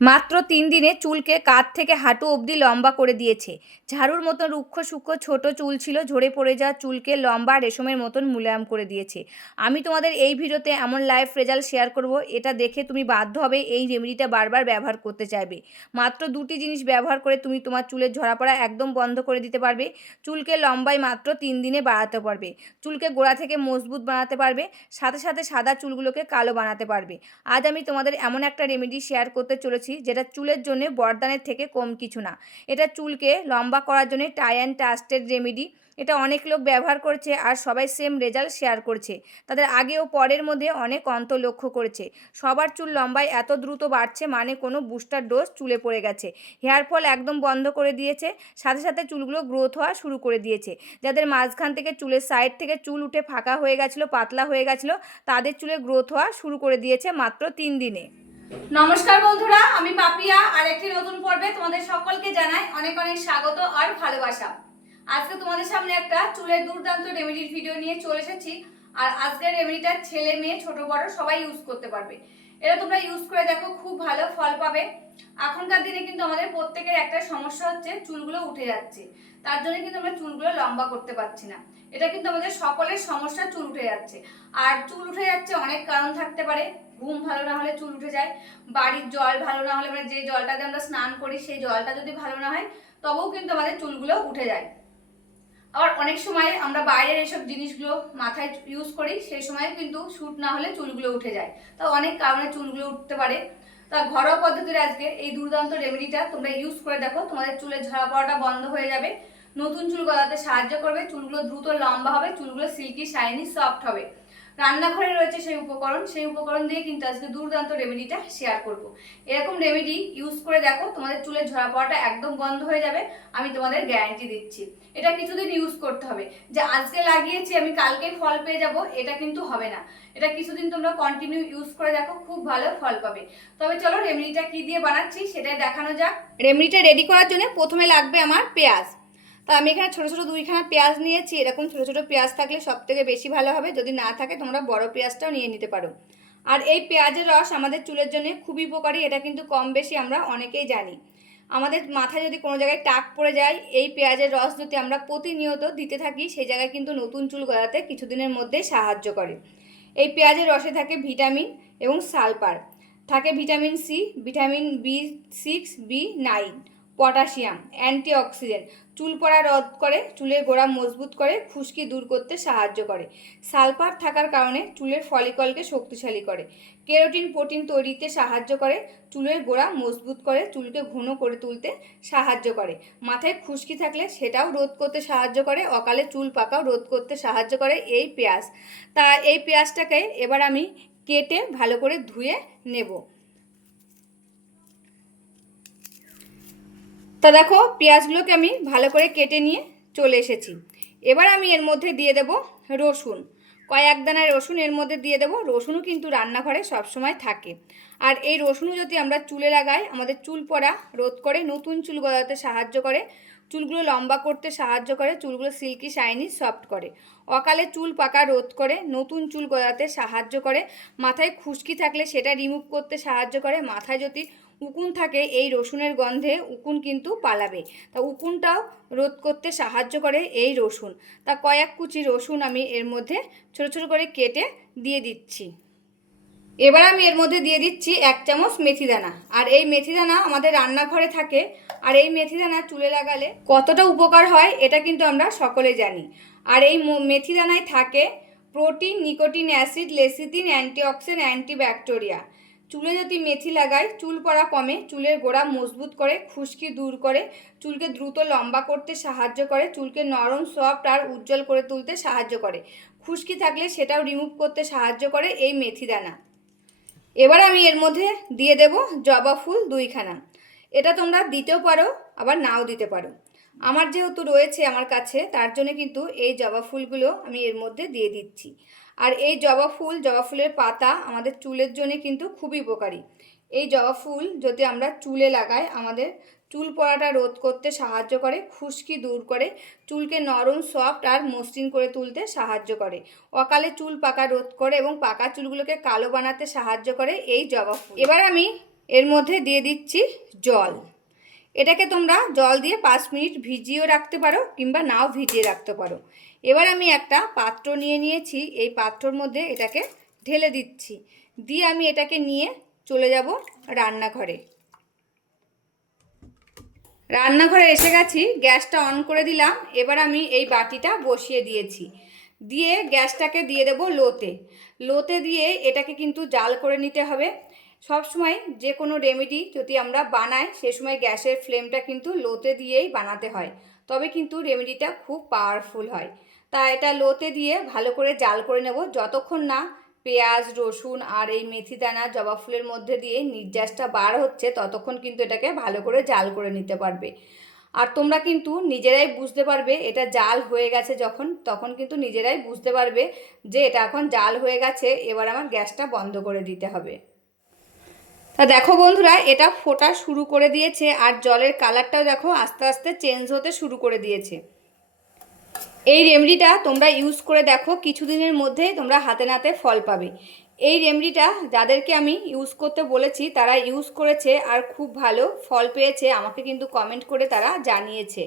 মাত্র ৩ দিনে চুলকে কাঁধ থেকে হাঁটু অবধি লম্বা করে দিয়েছে। ঝাড়ুর মতন রুক্ষ সূক্ষ্ম ছোট চুল ছিল, ঝরে পড়ে যাওয়া চুলকে লম্বা রেশমের মতন মুলায়ম করে দিয়েছে। আমি তোমাদের এই ভিডিওতে এমন লাইভ রেজাল্ট শেয়ার করব, এটা দেখে তুমি বাধ্য হবে এই রেমেডিটা বারবার ব্যবহার করতে চাইবে। মাত্র ২টি জিনিস ব্যবহার করে তুমি তোমার চুলের ঝরা পড়া একদম বন্ধ করে দিতে পারবে। চুলকে লম্বায় মাত্র ৩ দিনে বাড়াতে পারবে। চুলকে গোড়া থেকে মজবুত বানাতে পারবে, সাথে সাথে সাদা চুলগুলোকে কালো বানাতে পারবে। আজ আমি তোমাদের এমন একটা রেমেডি শেয়ার করতে চলেছি যেটা চুলের জন্য বরদানের থেকে কম কিছু না। এটা চুলকে লম্বা করার জন্য টাই অ্যান্ড ট্রাস্টেড রেমেডি। এটা অনেক লোক ব্যবহার করছে আর সবাই সেম রেজাল্ট শেয়ার করছে। তাদের আগে ও পরের মধ্যে অনেক অন্তর লক্ষ্য করেছে। সবার চুল লম্বায় এত দ্রুত বাড়ছে মানে কোনো বুস্টার ডোজ চুলে পড়ে গেছে। হেয়ার ফল একদম বন্ধ করে দিয়েছে, সাথে সাথে চুলগুলো গ্রোথ হওয়া শুরু করে দিয়েছে। যাদের মাঝখান থেকে চুলের সাইড থেকে চুল উঠে ফাঁকা হয়ে গেছিলো, পাতলা হয়ে গেছিলো, তাদের চুলে গ্রোথ হওয়া শুরু করে দিয়েছে মাত্র ৩ দিনে। নমস্কার বন্ধুরা, আমি পাপিয়া আর একটি নতুন পর্বে তোমাদের সকলকে জানাই অনেক অনেক স্বাগত আর ভালোবাসা। আজকে তোমাদের সামনে একটা চুলের দুর্দান্ত রেমেডির ভিডিও নিয়ে চলে এসেছি। আর আজকের রেমেডিটা ছেলে মেয়ে ছোট বড় সবাই ইউজ করতে পারবে। এটা তোমরা ইউজ করে দেখো, খুব ভালো ফল পাবে। এখনকার দিনে কিন্তু আমাদের প্রত্যেকের একটা সমস্যা হচ্ছে চুলগুলো উঠে যাচ্ছে, তার জন্য কিন্তু আমরা চুলগুলো লম্বা করতে পারছি না। এটা কিন্তু আমাদের সকলের সমস্যা, চুল উঠে যাচ্ছে। আর চুল উঠে যাচ্ছে অনেক কারণ থাকতে পারে। ঘুম ভালো না হলে চুল উঠে যায়, বাড়ির জল ভালো না হলে, মানে যে জলটাতে আমরা স্নান করি সেই জলটা যদি ভালো না হয় তবেও কিন্তু আমাদের চুলগুলো উঠে যায়। আবার অনেক সময় আমরা বাইরের এসব জিনিসগুলো মাথায় ইউজ করি, সেই সময় কিন্তু শ্যুট না হলে চুলগুলো উঠে যায়। তো অনেক কারণে চুলগুলো উঠতে পারে। তা ঘরোয়া পদ্ধতির আজকে এই দুর্দান্ত রেমেডিটা তোমরা ইউজ করে দেখো, তোমাদের চুলের ঝরা পড়াটা বন্ধ হয়ে যাবে, নতুন চুল গজাতে সাহায্য করবে, চুলগুলো দ্রুত লম্বা হবে, চুলগুলো সিল্কি শাইনি সফট হবে। রান্নাঘরে রয়েছে সেই উপকরণ দিয়ে কিন্তু আজকে দুর্দান্ত রেমেডিটা শেয়ার করব। এরকম রেমেডি ইউজ করে দেখো, তোমাদের চুলের ঝরা পড়াটা একদম বন্ধ হয়ে যাবে, আমি তোমাদের গ্যারান্টি দিচ্ছি। এটা কিছুদিন ইউজ করতে হবে, যে আজকে লাগিয়েছি আমি কালকেই ফল পেয়ে যাব এটা কিন্তু হবে না। এটা কিছুদিন তোমরা কন্টিনিউ ইউজ করে দেখো, খুব ভালো ফল পাবে। তবে চলো রেমেডিটা কি দিয়ে বানাচ্ছি সেটাই দেখানো যাক। রেমেডিটা রেডি করার জন্য প্রথমে লাগবে আমার পেঁয়াজ। তা আমি এখানে ছোটো ছোটো 2খানা পেঁয়াজ নিয়েছি। এরকম ছোটো ছোটো পেঁয়াজ থাকলে সব থেকে বেশি ভালো হবে, যদি না থাকে তোমরা বড় পেঁয়াজটাও নিয়ে নিতে পারো। আর এই পেঁয়াজের রস আমাদের চুলের জন্য খুবই উপকারী, এটা কিন্তু কম বেশি আমরা অনেকেই জানি। আমাদের মাথায় যদি কোনো জায়গায় টাক পড়ে যায়, এই পেঁয়াজের রস যদি আমরা প্রতিনিয়ত দিতে থাকি, সেই জায়গায় কিন্তু নতুন চুল গজাতে কিছুদিনের মধ্যেই সাহায্য করে। এই পেঁয়াজের রসে থাকে ভিটামিন এবং সালফার, থাকে vitamin C, vitamin B6, B9, potassium, antioxidant, চুল পড়া রোধ করে, চুলের গোড়া মজবুত করে, খুশকি দূর করতে সাহায্য করে। সালফার থাকার কারণে চুলের ফলিকলকে শক্তিশালী করে। কেরাটিন প্রোটিন তৈরিতে সাহায্য করে, চুলের গোড়া মজবুত করে, চুলকে ঘন করে তুলতে সাহায্য করে। মাথায় খুশকি থাকলে সেটাও রোধ করতে সাহায্য করে, অকালে চুল পাকাও রোধ করতে সাহায্য করে এই পেঁয়াজ। তা এই পেঁয়াজটাকে এবার আমি কেটে ভালো করে ধুয়ে নেব। তা দেখো পেঁয়াজগুলোকে আমি ভালো করে কেটে নিয়ে চলে এসেছি। এবার আমি এর মধ্যে দিয়ে দেব রসুন, কয়েক দানা রসুন এর মধ্যে দিয়ে দেব। রসুনও কিন্তু রান্নাঘরে সবসময় থাকে। আর এই রসুনও যদি আমরা চুলে লাগাই, আমাদের চুল পড়া রোধ করে, নতুন চুল গজাতে সাহায্য করে, চুলগুলো লম্বা করতে সাহায্য করে, চুলগুলো সিল্কি শাইনি সফট করে, অকালে চুল পাকা রোধ করে, নতুন চুল গজাতে সাহায্য করে, মাথায় খুশকি থাকলে সেটা রিমুভ করতে সাহায্য করে, মাথায় যদি উকুন থাকে এই রসুনের গন্ধে উকুন কিন্তু পালাবে, তা উকুনটাও রোধ করতে সাহায্য করে এই রসুন। তা কয়েক কুচি রসুন আমি এর মধ্যে ছোটো ছোটো করে কেটে দিয়ে দিচ্ছি। এবার আমি এর মধ্যে দিয়ে দিচ্ছি 1 চামচ মেথি দানা। আর এই মেথি দানা আমাদের রান্নাঘরে থাকে। আর এই মেথি দানা চুলে লাগালে কতটা উপকার হয় এটা কিন্তু আমরা সকলে জানি। আর এই মেথি দানায় থাকে protein, nicotine acid, lecithin, antioxidant, অ্যান্টিব্যাকটেরিয়া। চুলে যদি মেথি লাগাই চুল পড়া কমে, চুলের গোড়া মজবুত করে, খুশকি দূর করে, চুলকে দ্রুত লম্বা করতে সাহায্য করে, চুলকে নরম সফট আর উজ্জ্বল করে তুলতে সাহায্য করে, খুশকি থাকলে সেটাও রিমুভ করতে সাহায্য করে এই মেথি দানা। এবার আমি এর মধ্যে দিয়ে দেব জবা ফুল 2খানা। এটা তোমরা দিতেও পারো আবার নাও দিতে পারো। আমার যেহেতু রয়েছে আমার কাছে, তার জন্য কিন্তু এই জবা ফুলগুলো আমি এর মধ্যে দিয়ে দিচ্ছি। আর এই জবা ফুলের পাতা আমাদের চুলের জন্য কিন্তু খুবই উপকারী। এই জবা ফুল যদি আমরা চুলে লাগাই, আমাদের চুল পড়াটা রোধ করতে সাহায্য করে, খুশকি দূর করে, চুলকে নরম সফট আর মসৃণ করে তুলতে সাহায্য করে, অকালে চুল পাকা রোধ করে এবং পাকা চুলগুলোকে কালো বানাতে সাহায্য করে এই জবা ফুল। এবার আমি এর মধ্যে দিয়ে দিচ্ছি জল। এটাকে তোমরা জল দিয়ে 5 মিনিট ভিজিয়েও রাখতে পারো কিংবা নাও ভিজিয়ে রাখতে পারো। এবার আমি একটা পাত্র নিয়ে নিয়েছি, এই পাত্রর মধ্যে এটাকে ঢেলে দিচ্ছি, দিয়ে আমি এটাকে নিয়ে চলে যাব রান্নাঘরে। রান্নাঘরে এসে গেছি, গ্যাসটা অন করে দিলাম। এবার আমি এই বাটিটা বসিয়ে দিয়েছি, দিয়ে গ্যাসটাকে দিয়ে দেব লোতে দিয়ে এটাকে কিন্তু জাল করে নিতে হবে। সব সময় যে কোনো রেমেডি যদি আমরা বানাই সে সময় গ্যাসের ফ্লেমটা কিন্তু লোতে দিয়েই বানাতে হয়, তবে কিন্তু রেমেডিটা খুব পাওয়ারফুল হয়। তাই এটা লোতে দিয়ে ভালো করে জাল করে নেব, যতক্ষণ না পেঁয়াজ রসুন আর এই মেথি দানা জবা ফুলের মধ্যে দিয়ে নির্যাসটা বার হচ্ছে ততক্ষণ কিন্তু এটাকে ভালো করে জাল করে নিতে পারবে। আর তোমরা কিন্তু নিজেরাই বুঝতে পারবে এটা জাল হয়ে গেছে যখন, তখন কিন্তু নিজেরাই বুঝতে পারবে যে এটা এখন জাল হয়ে গেছে, এবার আমার গ্যাসটা বন্ধ করে দিতে হবে। তা দেখো বন্ধুরা, এটা ফোটা শুরু করে দিয়েছে আর জলের কালারটাও দেখো আস্তে আস্তে চেঞ্জ হতে শুরু করে দিয়েছে। এই রেমেডিটা তোমরা ইউজ করে দেখো, কিছুদিনের মধ্যেই তোমরা হাতে নাতে ফল পাবে। এই রেমেডিটা যাদেরকে আমি ইউজ করতে বলেছি তারা ইউজ করেছে আর খুব ভালো ফল পেয়েছে, আমাকে কিন্তু কমেন্ট করে তারা জানিয়েছে।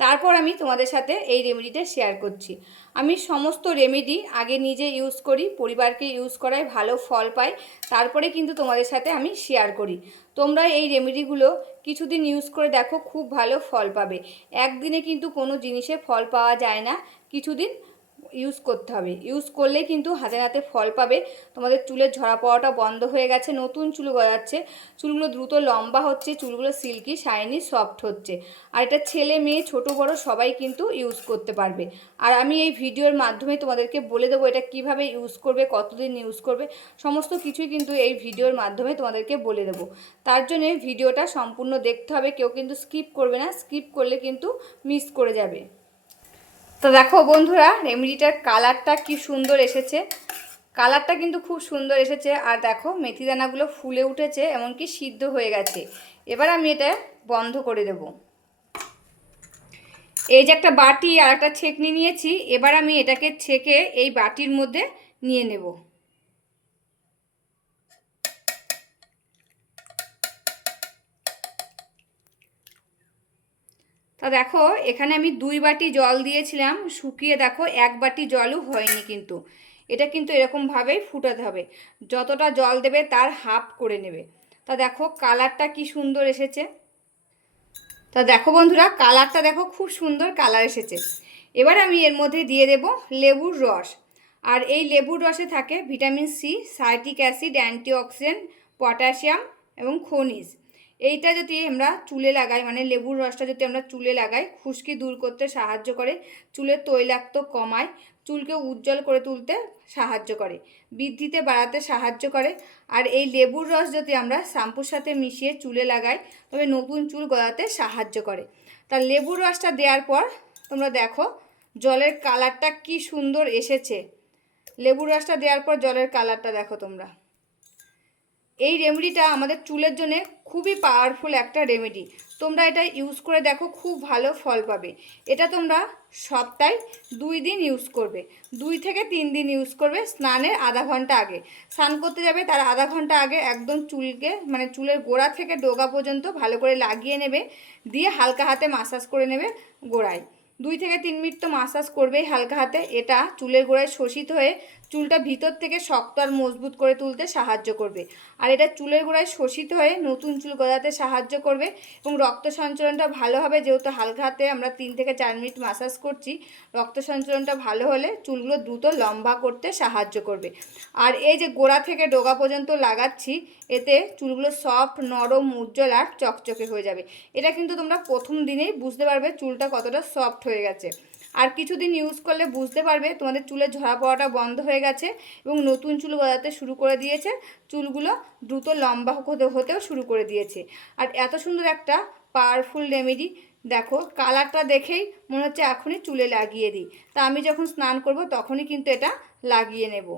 তারপর আমি তোমাদের সাথে এই রেমেডিটা শেয়ার করছি। আমি সমস্ত রেমেডি আগে নিজে ইউজ করি, পরিবারকে ইউজ করায় ভালো ফল পাই, তারপরে কিন্তু তোমাদের সাথে আমি শেয়ার করি। তোমরা এই রেমেডিগুলো কিছুদিন ইউজ করে দেখো, খুব ভালো ফল পাবে। একদিনে কিন্তু কোনো জিনিসে ফল পাওয়া যায় না, কিছুদিন ইউজ করতে হবে। ইউজ করলে কিন্তু হাতে হাতে ফল পাবে। তোমাদের চুলের ঝরা পড়াটা বন্ধ হয়ে গেছে, নতুন চুল গজাচ্ছে, চুলগুলো দ্রুত লম্বা হচ্ছে, চুলগুলো সিল্কি শাইনি সফট হচ্ছে। আর এটা ছেলে মেয়ে ছোট বড় সবাই কিন্তু ইউজ করতে পারবে। আর আমি এই ভিডিওর মাধ্যমে তোমাদেরকে বলে দেবো এটা কিভাবে ইউজ করবে, কতদিন ইউজ করবে, সমস্ত কিছুই কিন্তু এই ভিডিওর মাধ্যমে তোমাদেরকে বলে দেবো। তার জন্য ভিডিওটা সম্পূর্ণ দেখতে হবে, কেউ কিন্তু স্কিপ করবে না, স্কিপ করলে কিন্তু মিস করে যাবে। তো দেখো বন্ধুরা, রেমেডিটার কালারটা কি সুন্দর এসেছে, কালারটা কিন্তু খুব সুন্দর এসেছে। আর দেখো মেথি দানাগুলো ফুলে উঠেছে, এমনকি সিদ্ধ হয়ে গেছে। এবার আমি এটা বন্ধ করে দেব। এই যে একটা বাটি আর একটা ছেঁকনি নিয়েছি, এবার আমি এটাকে ছেঁকে এই বাটির মধ্যে নিয়ে নেব। তা দেখো এখানে আমি 2 বাটি জল দিয়েছিলাম, শুকিয়ে দেখো 1 বাটি জলও হয়নি কিন্তু। এটা কিন্তু এরকমভাবেই ফুটাতে হবে, যতটা জল দেবে তার হাফ করে নেবে। তা দেখো কালারটা কি সুন্দর এসেছে। তা দেখো বন্ধুরা, কালারটা দেখো খুব সুন্দর কালার এসেছে। এবার আমি এর মধ্যে দিয়ে দেব লেবুর রস। আর এই লেবুর রসে থাকে vitamin C, citric acid, antioxidant, potassium এবং খনিজ। এইটা যদি আমরা চুলে লাগাই, মানে লেবুর রসটা যদি আমরা চুলে লাগাই, খুশকি দূর করতে সাহায্য করে, চুলের তৈলাক্ত কমায়, চুলকে উজ্জ্বল করে তুলতে সাহায্য করে, বৃদ্ধিতে বাড়াতে সাহায্য করে। আর এই লেবুর রস যদি আমরা শ্যাম্পুর সাথে মিশিয়ে চুলে লাগাই তবে নতুন চুল গজাতে সাহায্য করে। তা লেবুর রসটা দেওয়ার পর তোমরা দেখো জলের কালারটা কি সুন্দর এসেছে। লেবুর রসটা দেওয়ার পর জলের কালারটা দেখো তোমরা। এই রেমেডিটা আমাদের চুলের জন্য খুবই পাওয়ারফুল একটা রেমেডি। তোমরা এটা ইউজ করে দেখো, খুব ভালো ফল পাবে। এটা তোমরা সপ্তাহে 2 দিন ইউজ করবে, 2 থেকে 3 দিন ইউজ করবে। স্নানের আধা ঘন্টা আগে, স্নান করতে যাবে তার আধা ঘন্টা আগে একদম চুলকে, মানে চুলের গোড়া থেকে ডগা পর্যন্ত ভালো করে লাগিয়ে নেবে, দিয়ে হালকা হাতে মাসাজ করে নেবে গোড়ায়। 2 থেকে 3 মিনিট তো মাসাজ করবেই হালকা হাতে। এটা চুলের গোড়ায় শোষিত হয়ে চুলটা ভিতর থেকে শক্ত আর মজবুত করে তুলতে সাহায্য করবে। আর এটা চুলের গোড়ায় শোষিত হয়ে নতুন চুল গজাতে সাহায্য করবে এবং রক্ত সঞ্চালনটা ভালো হবে। যেহেতু হালকা হাতে আমরা 3 থেকে 4 মিনিট মাসাজ করছি, রক্ত সঞ্চালনটা ভালো হলে চুলগুলো দ্রুত লম্বা করতে সাহায্য করবে। আর এই যে গোড়া থেকে ডগা পর্যন্ত লাগাচ্ছি, এতে চুলগুলো সফট, নরম, উজ্জ্বল আর চকচকে হয়ে যাবে। এটা কিন্তু তোমরা প্রথম দিনেই বুঝতে পারবে চুলটা কতটা সফট হয়ে গেছে। আর কিছুদিন ইউজ করলে বুঝতে পারবে তোমাদের চুলের ঝরা পড়াটা বন্ধ হয়ে গেছে এবং নতুন চুল গজাতে শুরু করে দিয়েছে, চুলগুলো দ্রুত লম্বা হতেও শুরু করে দিয়েছে। আর এত সুন্দর একটা পাওয়ারফুল রেমেডি, দেখো কালারটা দেখেই মনে হচ্ছে এখনই চুলে লাগিয়ে দিই। তা আমি যখন স্নান করব তখনই কিন্তু এটা লাগিয়ে নেব।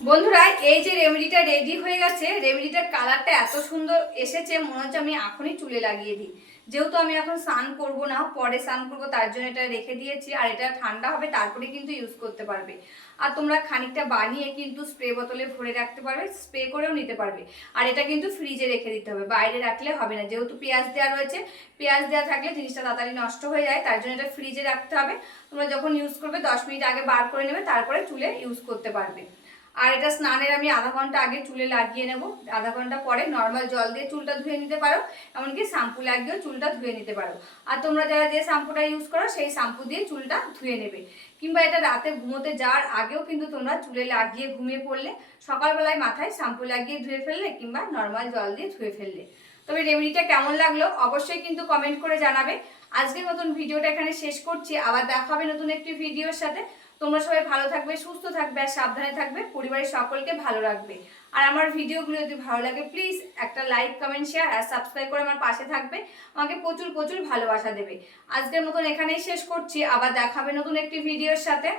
বন্ধুরা, এই যে রেমেডিটা রেডি হয়ে গেছে, রেমেডিটার কালারটা এত সুন্দর এসেছে মনে হচ্ছে আমি এখনই চুলে লাগিয়ে দিই। যেহেতু আমি এখন স্নান করব না, পরে স্নান করব, তার জন্য এটা রেখে দিয়েছি। আর এটা ঠান্ডা হবে তারপরে কিন্তু ইউজ করতে পারবে। আর তোমরা খানিকটা বানিয়ে কিন্তু স্প্রে বোতলে ভরে রাখতে পারবে, স্প্রে করেও নিতে পারবে। আর এটা কিন্তু ফ্রিজে রেখে দিতে হবে, বাইরে রাখলে হবে না, যেহেতু পেঁয়াজ দেওয়া রয়েছে। পেঁয়াজ দেওয়া থাকলে জিনিসটা তাড়াতাড়ি নষ্ট হয়ে যায়, তার জন্য এটা ফ্রিজে রাখতে হবে। তোমরা যখন ইউজ করবে 10 মিনিট আগে বার করে নেবে, তারপরে চুলে ইউজ করতে পারবে। আর এটা স্নানের আমি আধা ঘন্টা আগে চুলে লাগিয়ে নেব, আধা ঘন্টা পরে নর্মাল জল দিয়ে চুলটা ধুয়ে নিতে পারো, এমনকি শ্যাম্পু লাগিয়েও চুলটা ধুয়ে নিতে পারো। আর তোমরা যারা যে শ্যাম্পুটা ইউজ করো সেই শ্যাম্পু দিয়ে চুলটা ধুয়ে নেবে। কিংবা এটা রাতে ঘুমোতে যাওয়ার আগেও কিন্তু তোমরা চুলে লাগিয়ে ঘুমিয়ে পড়লে, সকালবেলায় মাথায় শ্যাম্পু লাগিয়ে ধুয়ে ফেললে কিংবা নর্মাল জল দিয়ে ধুয়ে ফেললে। তবে রেমেডিটা কেমন লাগলো অবশ্যই কিন্তু কমেন্ট করে জানাবে। আজকের মতন ভিডিওটা এখানে শেষ করছি, আবার দেখা হবে নতুন একটি ভিডিওর সাথে। তোমরা সবাই ভালো থাকবে, সুস্থ থাকবে আর সাবধানে থাকবে, পরিবারের সকলকে ভালো রাখবে। আর আমার ভিডিওগুলো যদি ভালো লাগে প্লিজ একটা লাইক, কমেন্ট, শেয়ার আর সাবস্ক্রাইব করে আমার পাশে থাকবে, আমাকে প্রচুর প্রচুর ভালোবাসা দেবে। আজকের মতন এখানেই শেষ করছি, আবার দেখা হবে নতুন একটি ভিডিওর সাথে।